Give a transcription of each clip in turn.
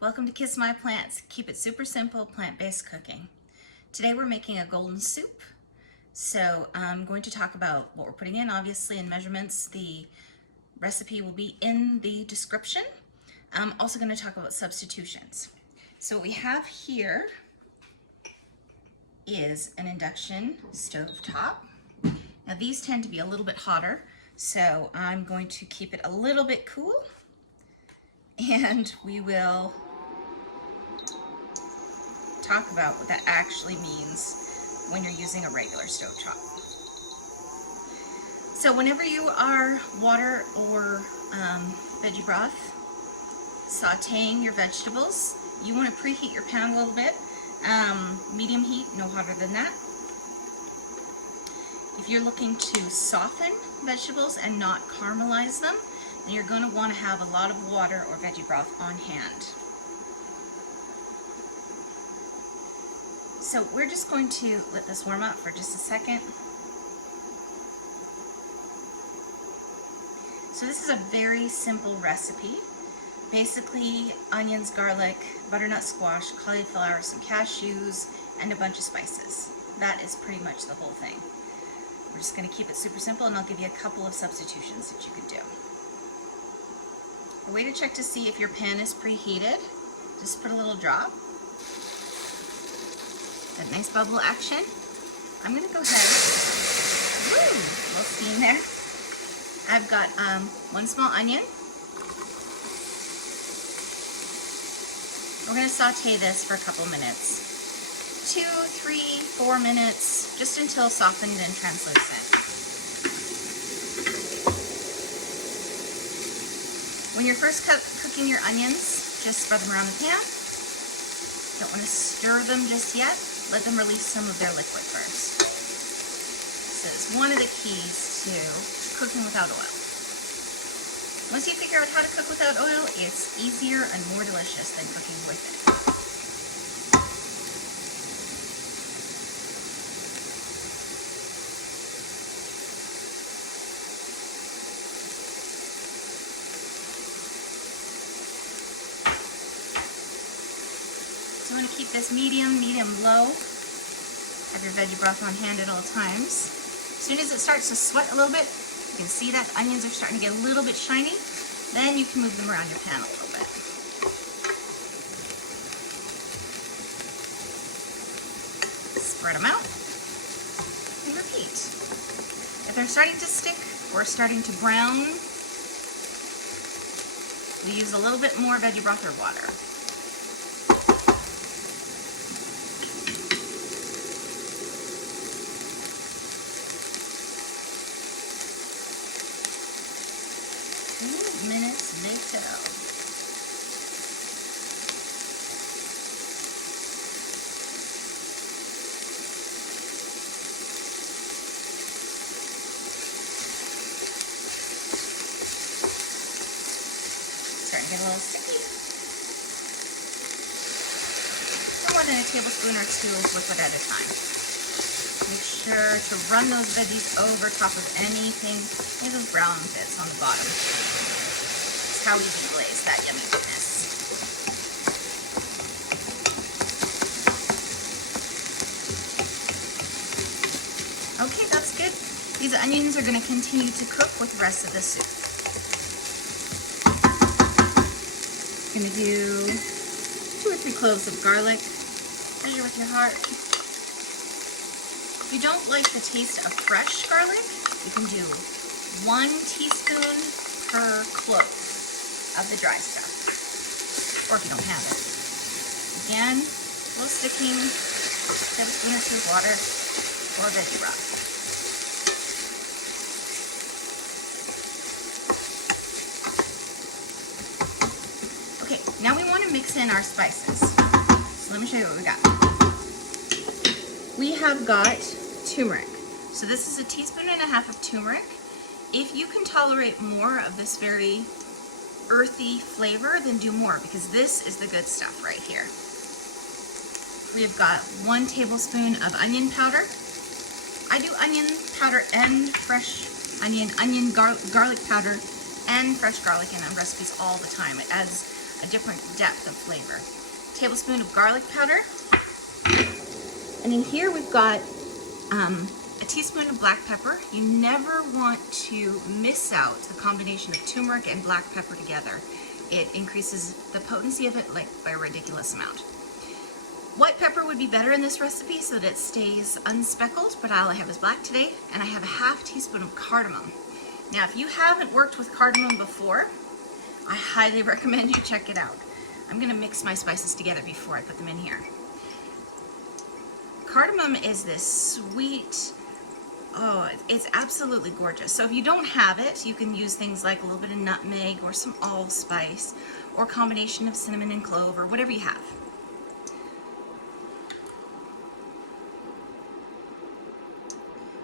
Welcome to Kiss My Plants. Keep it super simple, plant-based cooking. Today we're making a golden soup. So I'm going to talk about what we're putting in, obviously, in measurements. The recipe will be in the description. I'm also going to talk about substitutions. So what we have here is an induction stove top. Now these tend to be a little bit hotter, so I'm going to keep it a little bit cool, and we will talk about what that actually means when you're using a regular stovetop. So whenever you are water or veggie broth sauteing your vegetables, you want to preheat your pan a little bit. Medium heat, no hotter than that. If you're looking to soften vegetables and not caramelize them, then you're going to want to have a lot of water or veggie broth on hand. So we're just going to let this warm up for just a second. So this is a very simple recipe. Basically, onions, garlic, butternut squash, cauliflower, some cashews, and a bunch of spices. That is pretty much the whole thing. We're just going to keep it super simple, and I'll give you a couple of substitutions that you could do. A way to check to see if your pan is preheated, just put a little drop. That nice bubble action. I'm going to go ahead. Woo! A little steam there. I've got one small onion. We're going to saute this for a couple minutes. 2, 3, 4 minutes, just until softened and translucent. When you're first cooking your onions, just spread them around the pan. Don't want to stir them just yet. Let them release some of their liquid first. This is one of the keys to cooking without oil. Once you figure out how to cook without oil, it's easier and more delicious than cooking with it. So I'm going to keep this medium-low. Have your veggie broth on hand at all times. As soon as it starts to sweat a little bit, you can see that onions are starting to get a little bit shiny. Then you can move them around your pan a little bit. Spread them out and repeat. If they're starting to stick or starting to brown, we use a little bit more veggie broth or water. Minutes later. Starting to get a little sticky. No more than a tablespoon or 2 of liquid at a time. Make sure to run those veggies over top of anything, any of those brown bits on the bottom. How we deglaze that yummy goodness. Okay, that's good. These onions are going to continue to cook with the rest of the soup. I'm going to do 2 or 3 cloves of garlic. Measure with your heart. If you don't like the taste of fresh garlic, you can do 1 teaspoon per clove of the dry stuff, or if you don't have it. Again, a little sticking, tablespoon or 2 of water, or veggie broth. Okay, now we want to mix in our spices. So let me show you what we got. We have got turmeric. So this is 1.5 teaspoons of turmeric. If you can tolerate more of this very earthy flavor, then do more, because this is the good stuff right here. We've got 1 tablespoon of onion powder. I do onion powder and fresh garlic powder and fresh garlic in recipes all the time. It adds a different depth of flavor. A tablespoon of garlic powder. And in here we've got a teaspoon of black pepper. You never want to miss out the combination of turmeric and black pepper together. It increases the potency of it like by a ridiculous amount. White pepper would be better in this recipe so that it stays unspeckled, but all I have is black today, and I have a half teaspoon of cardamom. Now, if you haven't worked with cardamom before, I highly recommend you check it out. I'm gonna mix my spices together before I put them in here. Cardamom is this sweet, oh, it's absolutely gorgeous. So if you don't have it, you can use things like a little bit of nutmeg or some allspice or a combination of cinnamon and clove or whatever you have.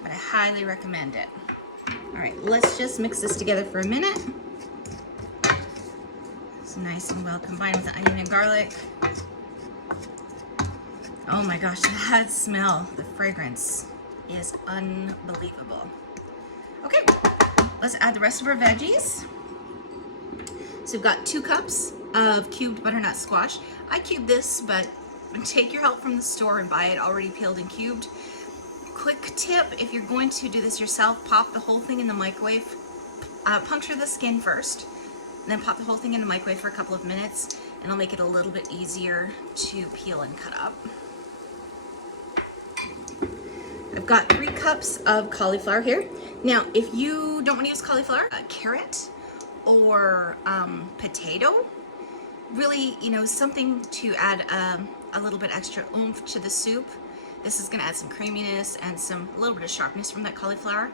But I highly recommend it. All right, let's just mix this together for a minute. It's nice and well combined with the onion and garlic. Oh my gosh, that smell, the fragrance is unbelievable. Okay, let's add the rest of our veggies. So we've got 2 cups of cubed butternut squash. I cubed this, but take your help from the store and buy it already peeled and cubed. Quick tip, if you're going to do this yourself, pop the whole thing in the microwave. Puncture the skin first, and then pop the whole thing in the microwave for a couple of minutes, and it'll make it a little bit easier to peel and cut up. I've got 3 cups of cauliflower here. Now, if you don't want to use cauliflower, a carrot or potato, really, you know, something to add a little bit extra oomph to the soup. This is going to add some creaminess and a little bit of sharpness from that cauliflower.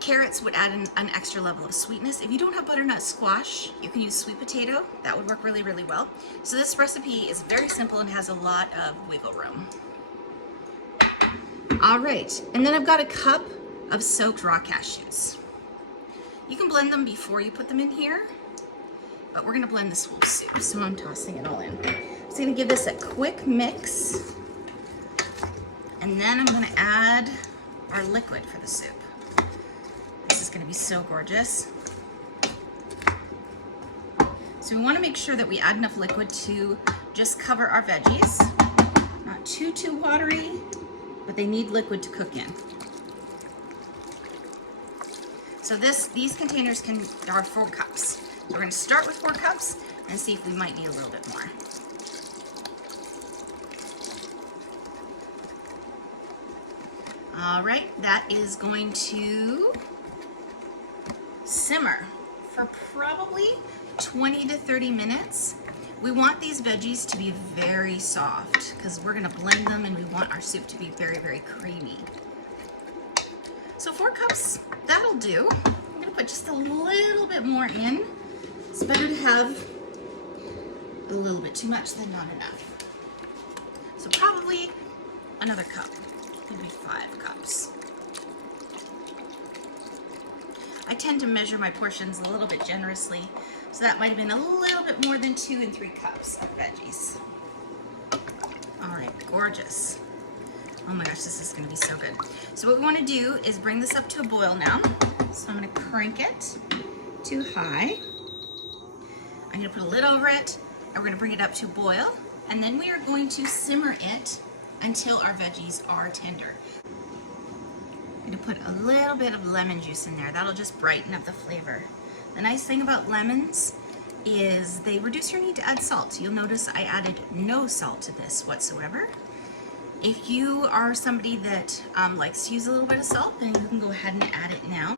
Carrots would add an extra level of sweetness. If you don't have butternut squash, you can use sweet potato. That would work really, really well. So this recipe is very simple and has a lot of wiggle room. All right, and then I've got a cup of soaked raw cashews. You can blend them before you put them in here, but we're gonna blend this whole soup, so I'm tossing it all in. I'm just gonna give this a quick mix, and then I'm gonna add our liquid for the soup. This is gonna be so gorgeous. So we wanna make sure that we add enough liquid to just cover our veggies. Not too watery, but they need liquid to cook in. So these containers are 4 cups. So we're gonna start with 4 cups and see if we might need a little bit more. All right, that is going to simmer for probably 20 to 30 minutes. We want these veggies to be very soft because we're gonna blend them and we want our soup to be very, very creamy. So 4 cups, that'll do. I'm gonna put just a little bit more in. It's better to have a little bit too much than not enough. So probably another cup, maybe 5 cups. I tend to measure my portions a little bit generously, so that might have been a little bit more than 2 and 3 cups of veggies. All right, gorgeous. Oh my gosh, this is gonna be so good. So what we wanna do is bring this up to a boil now. So I'm gonna crank it to high. I'm gonna put a lid over it, and we're gonna bring it up to a boil, and then we are going to simmer it until our veggies are tender. I'm gonna put a little bit of lemon juice in there. That'll just brighten up the flavor. The nice thing about lemons is they reduce your need to add salt. You'll notice I added no salt to this whatsoever. If you are somebody that likes to use a little bit of salt, then you can go ahead and add it now.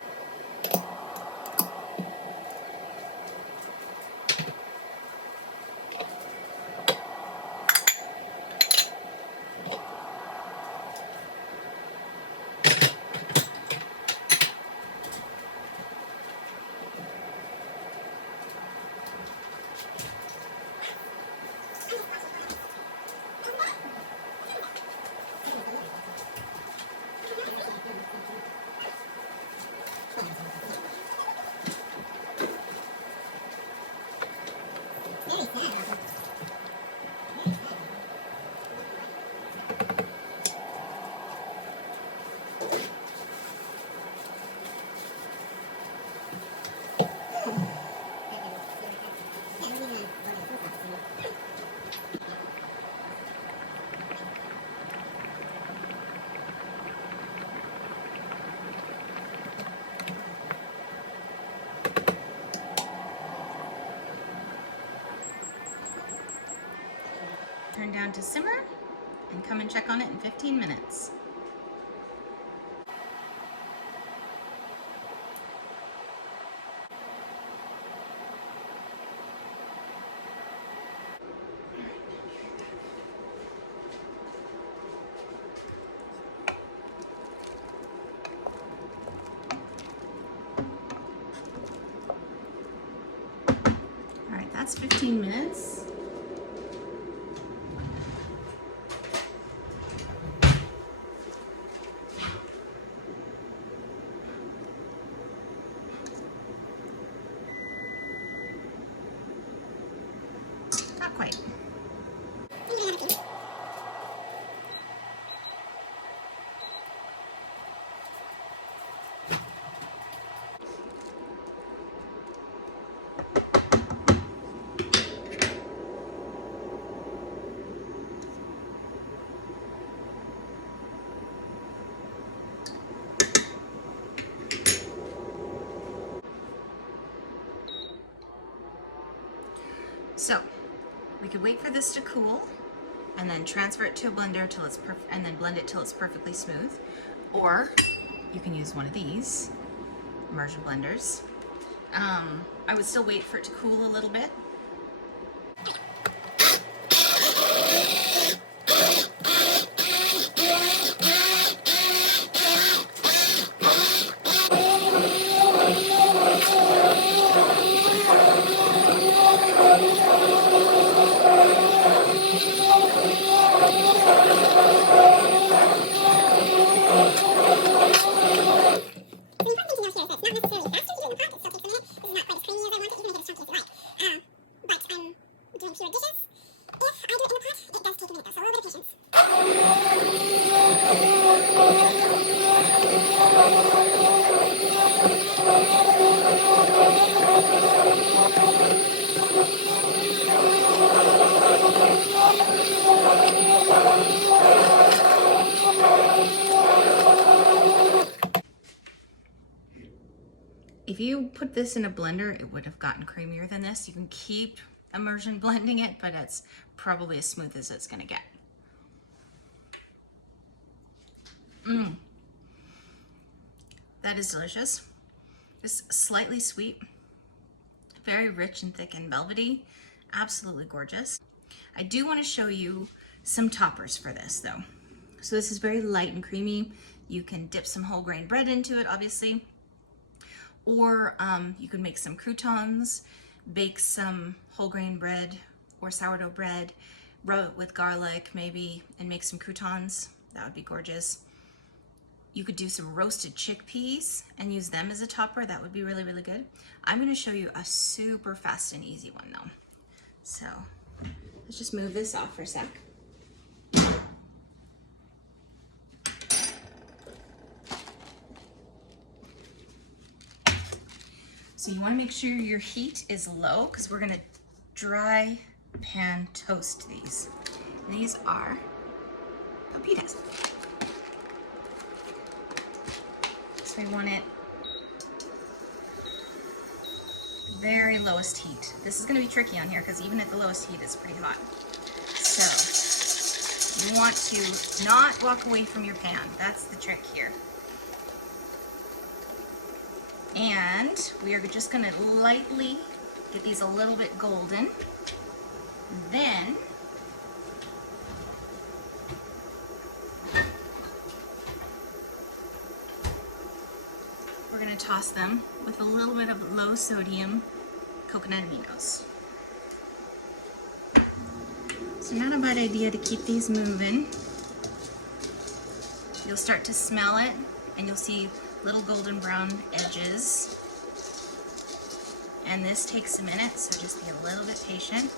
Turn down to simmer and come and check on it in 15 minutes. All right, that's 15 minutes. Not quite. So we could wait for this to cool and then transfer it to a blender till it's and then blend it till it's perfectly smooth. Or you can use one of these immersion blenders. I would still wait for it to cool a little bit. If you put this in a blender, it would have gotten creamier than this. You can keep immersion blending it, but it's probably as smooth as it's gonna get. That is delicious. It's slightly sweet, very rich and thick and velvety, absolutely gorgeous. I do want to show you some toppers for this though. So this is very light and creamy. You can dip some whole grain bread into it, obviously, or you can make some croutons, bake some whole grain bread or sourdough bread, rub it with garlic maybe, and make some croutons. That would be gorgeous. You could do some roasted chickpeas and use them as a topper. That would be really, really good. I'm gonna show you a super fast and easy one though. So let's just move this off for a sec. So you wanna make sure your heat is low because we're gonna dry pan toast these. These are pepitas. So we want it very lowest heat. This is going to be tricky on here because even at the lowest heat it's pretty hot. So you want to not walk away from your pan. That's the trick here. And we are just going to lightly get these a little bit golden. Then we're going to toss them with a little bit of low sodium coconut aminos. So not a bad idea to keep these moving. You'll start to smell it and you'll see little golden brown edges. And this takes a minute, so just be a little bit patient.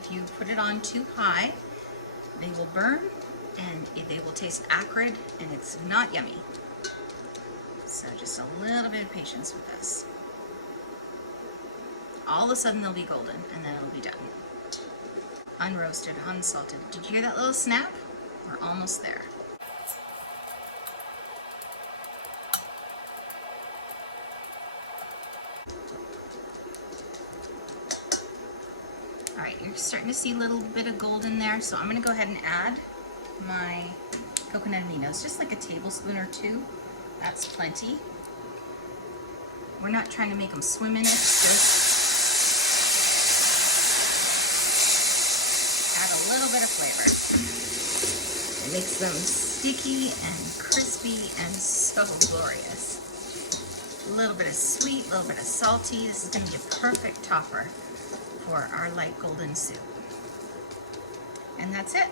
If you put it on too high, they will burn and they will taste acrid and it's not yummy. So just a little bit of patience with this. All of a sudden they'll be golden and then it'll be done. Unroasted, unsalted. Did you hear that little snap? We're almost there. All right, you're starting to see a little bit of gold in there, so I'm gonna go ahead and add my coconut aminos, just like a tablespoon or two. That's plenty. We're not trying to make them swim in it, just add a little bit of flavor. It makes them sticky and crispy and so glorious. A little bit of sweet, a little bit of salty. This is going to be a perfect topper for our light golden soup. And that's it.